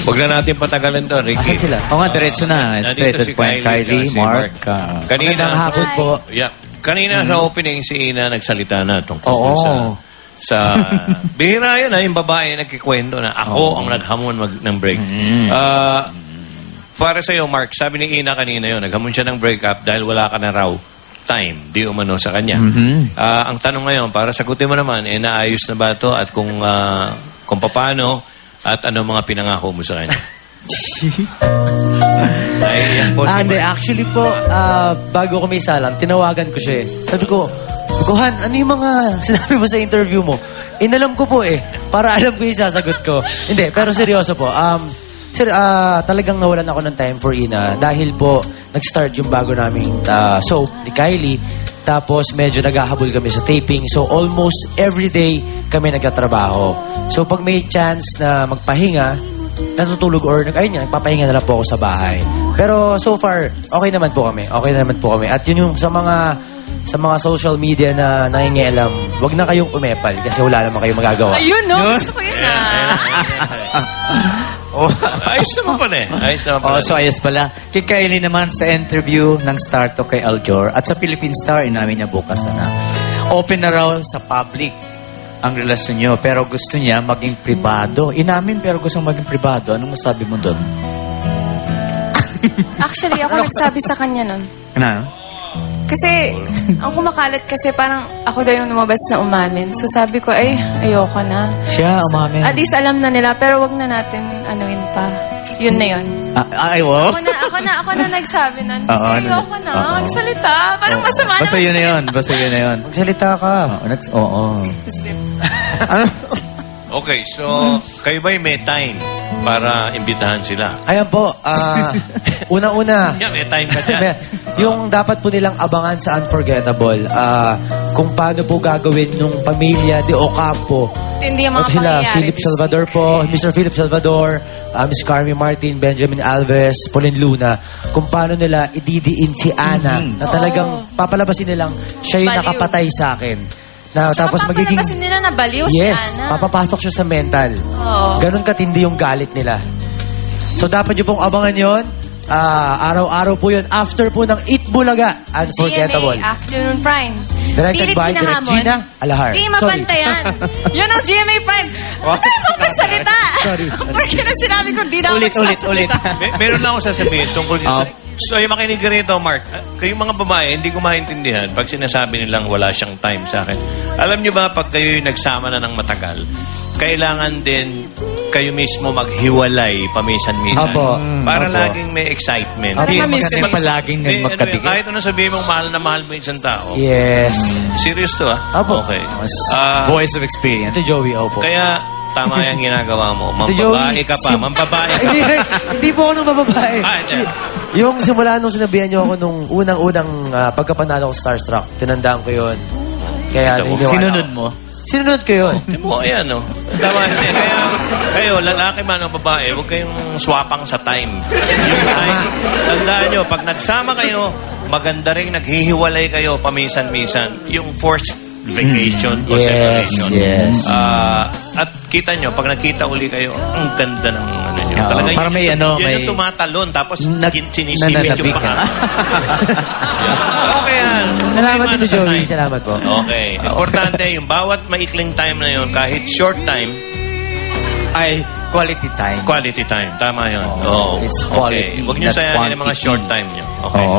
Huwag na natin patagalan to, Ricky. Asan sila? Oo nga, diretso na. Straight to the point. Kylie, si Mark. Kanina, Magandang hapon po. yeah, kanina sa opening si Ina nagsalita na tungkol Oo. sa bihira yun yung babae nagkikwento na ako ang naghamon ng break. Para sa'yo, Mark, sabi ni Ina kanina yun, naghamon siya ng breakup dahil wala ka na raw time, di umano sa kanya. Ang tanong ngayon, para sagutin mo naman, naayos na ba ito at kung paano at ano mga pinangako mo sa kanya? Ay, yan po si Hindi, Mark. actually po, bago ko may salang, tinawagan ko siya eh. Sabi ko, Han, ano yung mga sinabi mo sa interview mo? Inalam ko po eh, para alam ko yung sasagot ko. Hindi, pero seryoso po. Sir, talagang nawalan ako ng time for Ina dahil po nag-start yung bago naming soap ni Kylie. Tapos medyo naghahabol kami sa taping. So almost every day kami nagtatrabaho. So pag may chance na magpahinga, natutulog or nagpapahinga na lang po ako sa bahay. Pero so far, okay naman po kami. Okay naman po kami. At yun yung sa mga social media na nangingialam, wag na kayong umepal kasi wala naman kayong magagawa. Ayun, no? Gusto ko yun Ayos naman pala eh. Ayos naman pala. So ayos pala. Kay Kylie naman sa interview ng Star to kay Aljor at sa Philippine Star, inamin niya bukas na. Open na raw sa public ang relasyon niyo pero gusto niya maging privado. Inamin pero gusto maging privado. Anong masabi mo doon? Actually, ako nagsabi sa kanya nun. Ano? Kasi, ang kumakalat kasi parang ako daw yung lumabas na umamin. So sabi ko, ay, ayoko na. Siya, umamin. At least alam na nila, pero wag na natin anuin pa. Yun na yun. Wow. Ako na nagsabi nun. Oo, Kasi ayoko na magsalita. Parang masama na. Basta yun na yun. Basta yun na yun. Magsalita ka. Oo. Ano? Okay, so kayo ba'y may time para imbitahan sila? Ayan po, unang-una, Yeah, may time ka dyan. yung dapat po nilang abangan sa Unforgettable, kung paano po gagawin nung pamilya de Ocampo. Hindi yung mga Ito sila, pangyayari. Philip Salvador po, Mr. Philip Salvador, Miss Carmi Martin, Benjamin Alves, Pauline Luna, kung paano nila ididiin si Ana na talagang papalabasin nilang siya yung Baliw. nakapatay sa akin. Na, Tsaka tapos magiging... papalabasin nila na baliw Yes, si Ana. papapasok siya sa mental. Oo. Ganon katindi yung galit nila. So dapat nyo pong abangan yon. Araw-araw po yun. After po ng Eat Bulaga, Unforgettable. GMA Afternoon Prime. Directed Pilit by Direk Kinahamon. Gina Alahar. Di mapantayan. Yun ang GMA Prime. Huwag tayo mo magsalita. Sorry. Porque nung sinabi ko, di na ako Ulit. magsasalita. Meron lang ako sasabihin tungkol sa... So, yung makinig rito, Mark, kayong mga babae, hindi ko maintindihan pag sinasabi nilang wala siyang time sa akin. Alam niyo ba, pag kayo'y nagsama na ng matagal, kailangan din kayo mismo maghiwalay pamisan-misan. Apo. Para Apo. laging may excitement. Para Hindi ma-miss kasi mo. palaging Eh, magkadikit. kahit ano sabihin mong mahal na mahal mo yung isang tao. Yes. Serious to, Apo. Okay. Voice of experience. Ito Joey, opo. Kaya, tama yung ginagawa mo. Ito, Mambabae Joey. ka pa. Mambabae ka hindi, pa. hindi po ako nung bababae. Hindi. Yung simula nung sinabihan niyo ako nung unang-unang pagkapanalo ko Starstruck, tinandaan ko yun. Kaya Ito, naniniwala Sinunod ako. mo? Sinunod ko yun. Di mo, ayan, no? Tama, hindi. Kaya, kayo, lalaki man o babae, huwag kayong swapang sa time. Yung time, tandaan nyo, pag nagsama kayo, maganda rin naghihiwalay kayo paminsan-minsan. Yung forced vacation o Yes, separation. yes. At kita nyo, pag nakita uli kayo, ang ganda ng ano nyo. Oo, Talagang para may yun ano, yung may- tumatalon, tapos sinisipit nananabik yung ka. paa. Okay yan. Salamat Okay, din, sa Joey. time. Salamat po. Okay. Importante, yung bawat maikling time na yun, kahit short time, Ay, quality time. quality time. Tama yun. Oh, Oo. it's quality, Okay. Huwag nyo not sayangin ang mga quantity. short time nyo. Okay. Oo.